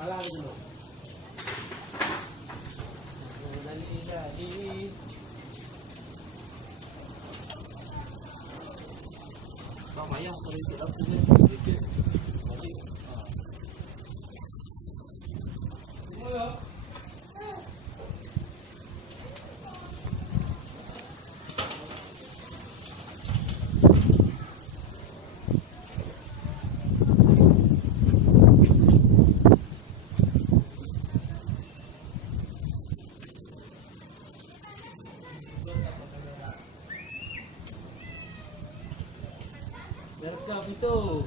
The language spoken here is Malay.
malang dulu. Dali jadi. Sama ya, kalau itu dapurnya sedikit. Jadi, semua. Berkah itu.